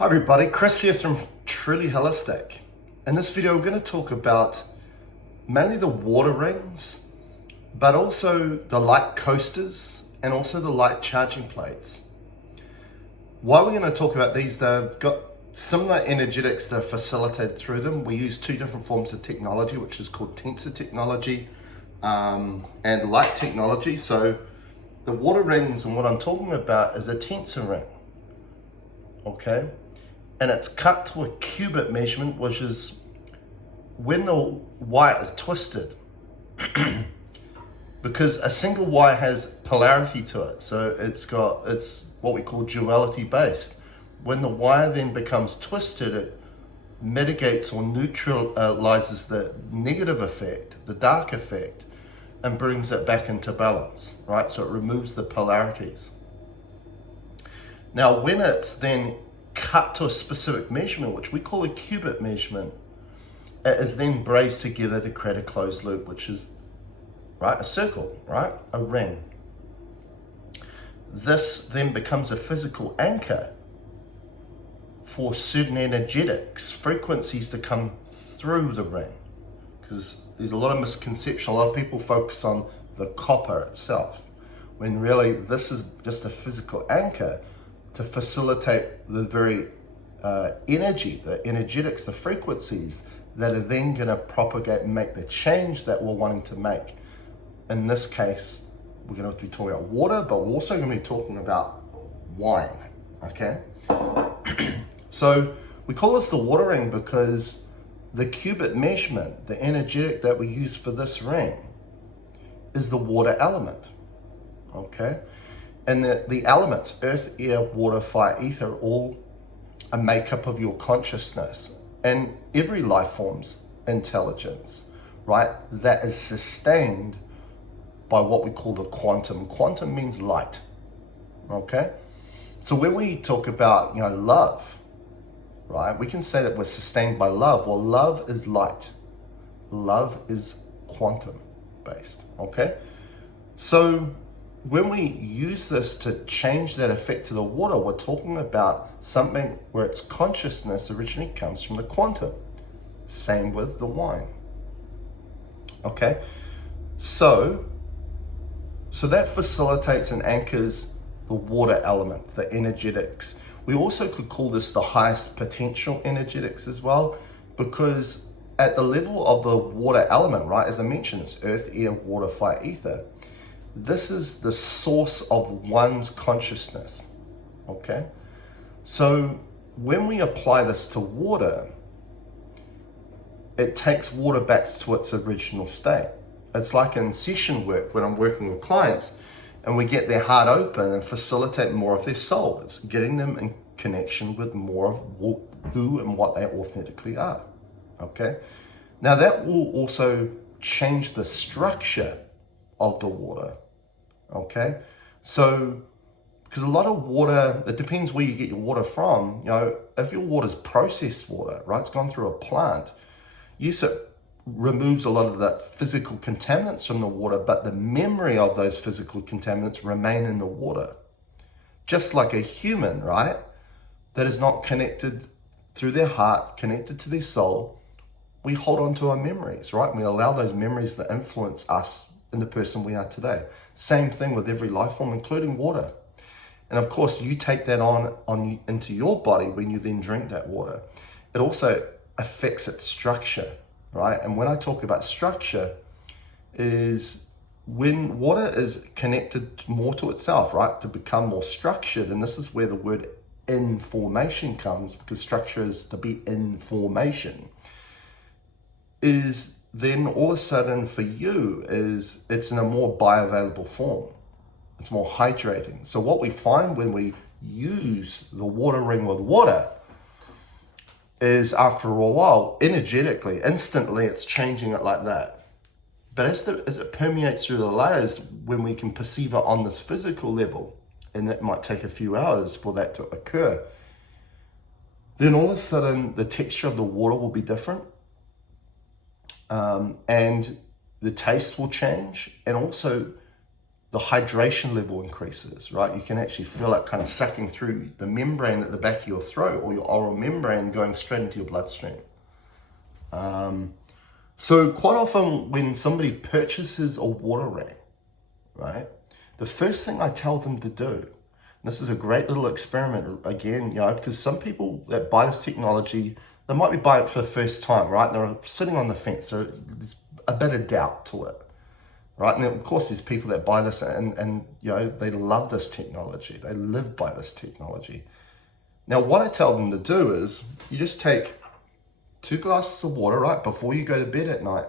Hi everybody, Chris here from Truly Holistic. In this video we're going to talk about mainly the water rings, but also the light coasters and also the light charging plates. Why we're going to talk about these, they've got similar energetics that are facilitated through them. We use two different forms of technology, which is called tensor technology and light technology. So the water rings and what I'm talking about is a tensor ring, okay? And it's cut to a cubit measurement, which is when the wire is twisted. Because a single wire has polarity to it, so it's what we call duality based. When the wire then becomes twisted, it mitigates or neutralizes the negative effect, the dark effect, and brings it back into balance, right? So it removes the polarities. Now, when it's then cut to a specific measurement, which we call a cubit measurement, it is then braced together to create a closed loop, which is, right, a circle, right, a ring. This then becomes a physical anchor for certain energetics, frequencies to come through the ring. Because there's a lot of misconception. A lot of people focus on the copper itself, when really this is just a physical anchor to facilitate the very energy, the energetics, the frequencies that are then going to propagate and make the change that we're wanting to make. In this case, we're going to be talking about water, but we're also going to be talking about wine, okay? So we call this the water ring because the cubit measurement, the energetic that we use for this ring, is the water element, okay? And the elements, earth, air, water, fire, ether, all a makeup of your consciousness and every life form's intelligence, right? That is sustained by what we call the quantum. Quantum means light, okay? So when we talk about, love, right? We can say that we're sustained by love. Well, love is light. Love is quantum based, okay? So when we use this to change that effect to the water, we're talking about something where its consciousness originally comes from the quantum. Same with the wine. Okay? So that facilitates and anchors the water element, the energetics. We also could call this the highest potential energetics as well, because at the level of the water element, right, as I mentioned, it's earth, air, water, fire, ether. This is the source of one's consciousness, okay? So when we apply this to water, it takes water back to its original state. It's like in session work when I'm working with clients and we get their heart open and facilitate more of their soul. It's getting them in connection with more of who and what they authentically are, okay? Now that will also change the structure of the water, okay? So, because a lot of water, it depends where you get your water from. If your water's processed water, right, it's gone through a plant, yes, it removes a lot of the physical contaminants from the water, but the memory of those physical contaminants remain in the water. Just like a human, right, that is not connected through their heart, connected to their soul, we hold on to our memories, right? We allow those memories to influence us in the person we are today. Same thing with every life form, including water. And of course, you take that on into your body when you then drink that water. It also affects its structure, right? And when I talk about structure, is when water is connected more to itself, right? To become more structured. And this is where the word in formation comes, because structure is to be in formation. Is then all of a sudden for you is it's in a more bioavailable form. It's more hydrating. So what we find when we use the water ring with water is after a while, energetically, instantly, it's changing it like that. But as it permeates through the layers, when we can perceive it on this physical level, and that might take a few hours for that to occur, then all of a sudden the texture of the water will be different. And the taste will change, and also the hydration level increases, right? You can actually feel it kind of sucking through the membrane at the back of your throat or your oral membrane going straight into your bloodstream. So quite often when somebody purchases a water ring, right, the first thing I tell them to do, and this is a great little experiment again, because some people that buy this technology, they might be buying it for the first time, right? They're sitting on the fence, so there's a bit of doubt to it. Right, and of course there's people that buy this and they love this technology. They live by this technology. Now what I tell them to do is you just take 2 glasses of water, right, before you go to bed at night.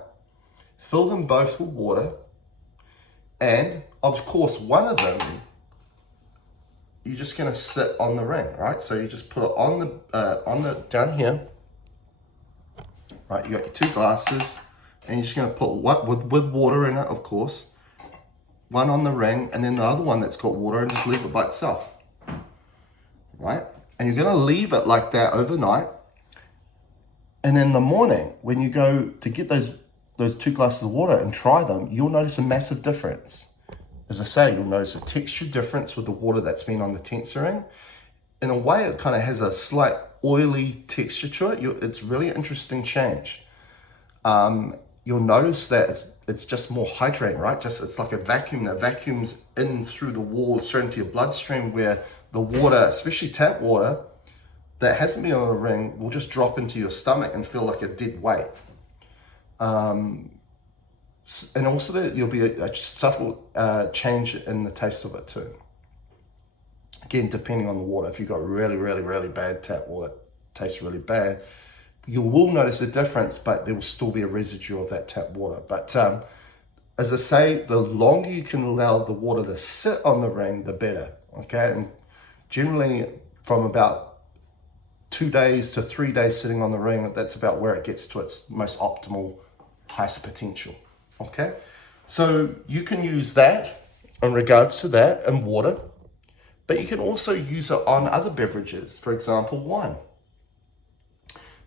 Fill them both with water. And of course one of them, you're just gonna sit on the ring, right? So you just put it on the down here. Right, you got your 2 glasses. And you're just going to put what with water in it, of course. One on the ring, and then the other one that's got water, and just leave it by itself. Right? And you're going to leave it like that overnight. And in the morning, when you go to get those 2 glasses of water and try them, you'll notice a massive difference. As I say, you'll notice a texture difference with the water that's been on the tensor ring. In a way, it kind of has a slight oily texture to it. It's really interesting change. You'll notice that it's just more hydrating, right? It's like a vacuum that vacuums in through the wall straight into your bloodstream, where the water, especially tap water, that hasn't been on a ring will just drop into your stomach and feel like a dead weight. And also that you'll be a subtle change in the taste of it too. Again, depending on the water. If you've got really, really, really bad tap water, it tastes really bad, you will notice a difference, but there will still be a residue of that tap water. But as I say, the longer you can allow the water to sit on the ring, the better, okay? And generally from about 2 days to 3 days sitting on the ring, that's about where it gets to its most optimal, highest potential, okay? So you can use that in regards to that and water, but you can also use it on other beverages, for example, wine.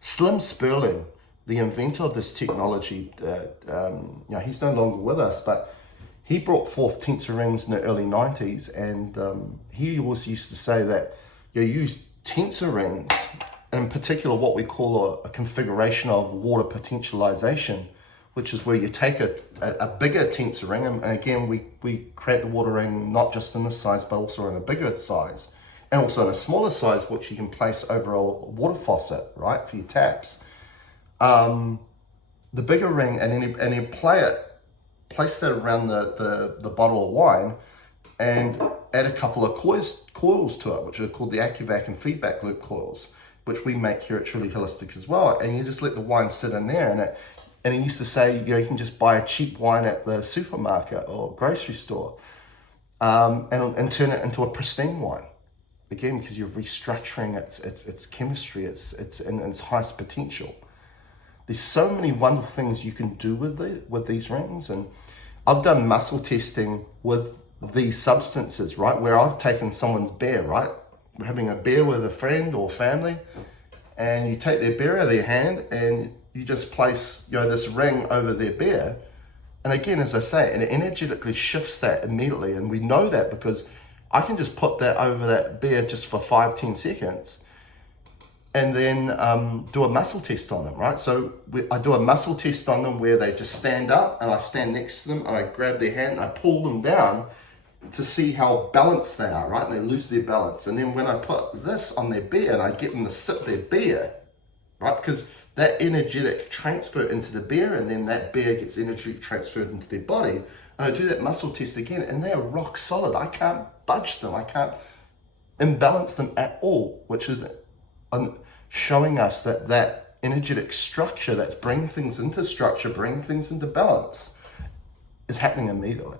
Slim Sperling, the inventor of this technology, he's no longer with us, but he brought forth tensor rings in the early 90s, and he always used to say that you use tensor rings, and in particular what we call a configuration of water potentialization, which is where you take a bigger tensor ring, and again, we create the water ring not just in this size, but also in a bigger size. And also in a smaller size, which you can place over a water faucet, right, for your taps. The bigger ring, and then you place that around the bottle of wine, and add a couple of coils to it, which are called the AccuVac and feedback loop coils, which we make here at Truly Holistic as well. And you just let the wine sit in there, and he used to say, you can just buy a cheap wine at the supermarket or grocery store, and turn it into a pristine wine. Again, because you're restructuring its chemistry, it's in its highest potential. There's so many wonderful things you can do with these rings, and I've done muscle testing with these substances, right? Where I've taken someone's beer, right? We're having a beer with a friend or family, and you take their beer out of their hand and you just place this ring over their beer, and again, as I say, it energetically shifts that immediately, and we know that because I can just put that over that beer just for 5-10 seconds and then do a muscle test on them, right? So I do a muscle test on them where they just stand up, and I stand next to them and I grab their hand and I pull them down to see how balanced they are, right? And they lose their balance. And then when I put this on their beer and I get them to sip their beer, right? Because that energetic transfer into the beer, and then that beer gets energy transferred into their body. And I do that muscle test again, and they are rock solid. I can't budge them. I can't imbalance them at all, which is showing us that energetic structure that's bringing things into structure, bringing things into balance, is happening immediately.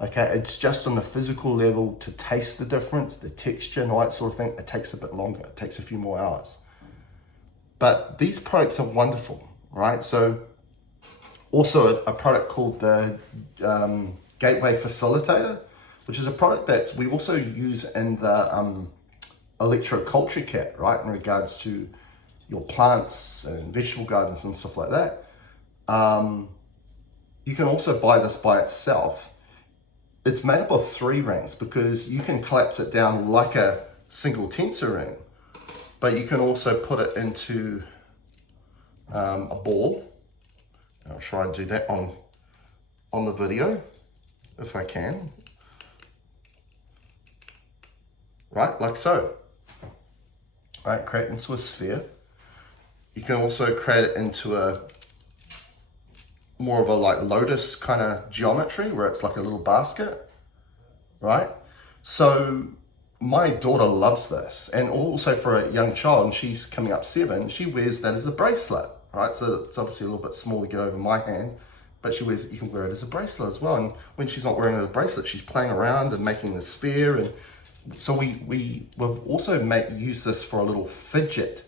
Okay, it's just on the physical level to taste the difference, the texture and all that sort of thing. It takes a bit longer. It takes a few more hours. But these products are wonderful, right? So also a product called the Gateway Facilitator, which is a product that we also use in the electroculture kit, right? In regards to your plants and vegetable gardens and stuff like that. You can also buy this by itself. it's made up of 3 rings because you can collapse it down like a single tensor ring, but you can also put it into a ball. I'll try and do that on the video if I can. Right, like so. Right, create into a sphere. You can also create it into a more of a like lotus kind of geometry where it's like a little basket, right? So my daughter loves this, and also for a young child, and she's coming up 7, she wears that as a bracelet, right? So it's obviously a little bit small to get over my hand, but you can wear it as a bracelet as well. And when she's not wearing it as a bracelet, she's playing around and making the sphere. And so we've also used this for a little fidget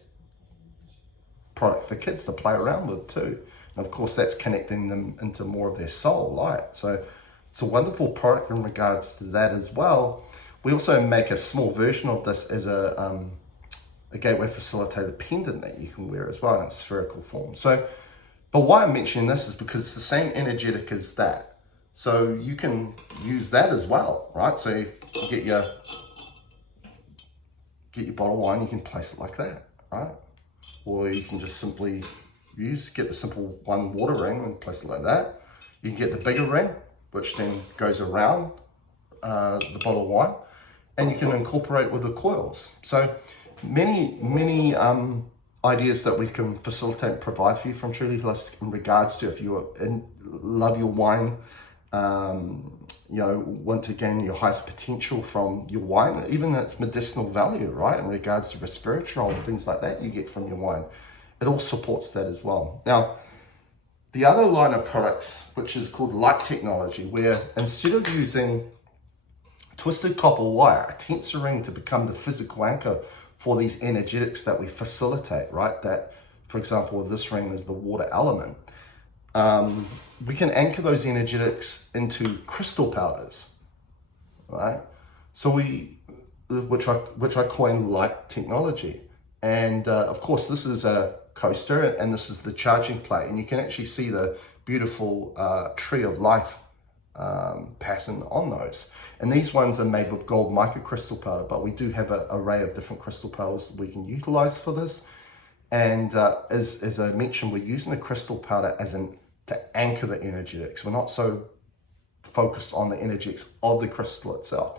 product for kids to play around with too. And of course, that's connecting them into more of their soul light. So it's a wonderful product in regards to that as well. We also make a small version of this as a gateway facilitated pendant that you can wear as well in its spherical form. So, but why I'm mentioning this is because it's the same energetic as that. So you can use that as well, right? So you get your bottle of wine, you can place it like that, right? Or you can just simply get the simple 1 water ring and place it like that. You can get the bigger ring, which then goes around the bottle of wine, and you can incorporate with the coils. So many ideas that we can facilitate and provide for you from Truly Holistic in regards to if you love your wine, want to gain your highest potential from your wine, even its medicinal value, right? In regards to resveratrol and things like that you get from your wine. It all supports that as well. Now, the other line of products, which is called light technology, where instead of using twisted copper wire, a tensor ring to become the physical anchor for these energetics that we facilitate, right? That, for example, this ring is the water element. We can anchor those energetics into crystal powders, right? So which I coin light technology. And of course, this is a coaster and this is the charging plate. And you can actually see the beautiful tree of life pattern on those. And these ones are made with gold microcrystal powder, but we do have an array of different crystal powders we can utilize for this. And as I mentioned, we're using the crystal powder to anchor the energetics. We're not so focused on the energetics of the crystal itself.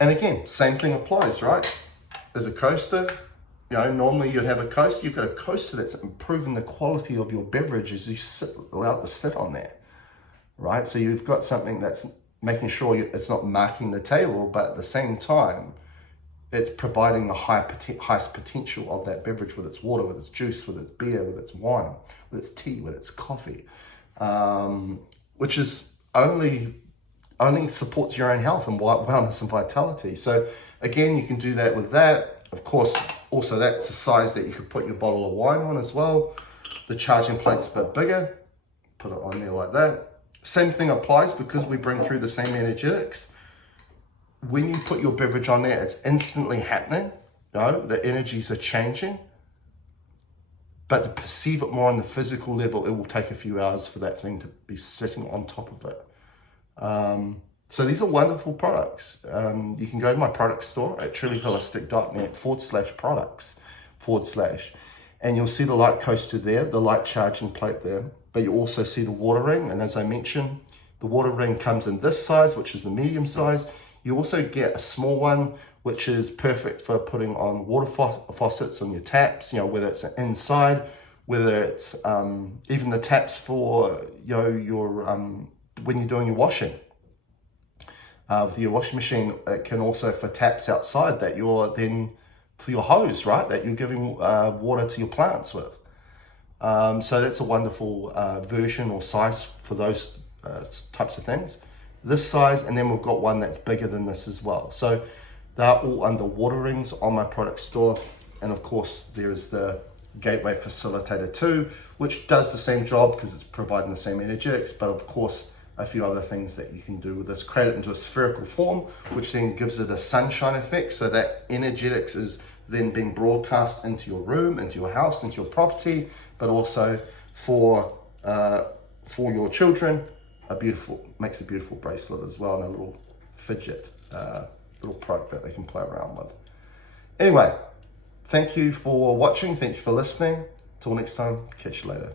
And again, same thing applies, right? As a coaster, normally you'd have a coaster. You've got a coaster that's improving the quality of your beverage as you allow it to sit on there, right? So you've got something that's making sure it's not marking the table, but at the same time, it's providing the highest potential of that beverage with its water, with its juice, with its beer, with its wine, with its tea, with its coffee, which is only supports your own health and wellness and vitality. So again, you can do that with that. Of course, also that's a size that you could put your bottle of wine on as well. The charging plate's a bit bigger. Put it on there like that. Same thing applies because we bring through the same energetics. When you put your beverage on there, it's instantly happening. The energies are changing. But to perceive it more on the physical level, it will take a few hours for that thing to be sitting on top of it. So these are wonderful products. You can go to my product store at trulyholistic.net/products/ and you'll see the light coaster there, the light charging plate there. But you also see the water ring. And as I mentioned, the water ring comes in this size, which is the medium size. You also get a small one, which is perfect for putting on water faucets on your taps, whether it's inside, whether it's even the taps for your when you're doing your washing. For your washing machine, it can also for taps outside that you're then, for your hose, right, that you're giving water to your plants with. So that's a wonderful version or size for those types of things. This size, and then we've got one that's bigger than this as well. So they're all under water rings on my product store. And of course, there's the Gateway Facilitator 2, which does the same job because it's providing the same energetics, but of course, a few other things that you can do with this. Create it into a spherical form, which then gives it a sunshine effect, so that energetics is then being broadcast into your room, into your house, into your property, but also for your children, makes a beautiful bracelet as well, and a little fidget, little product that they can play around with. Anyway, thank you for watching, thank you for listening. Till next time, catch you later.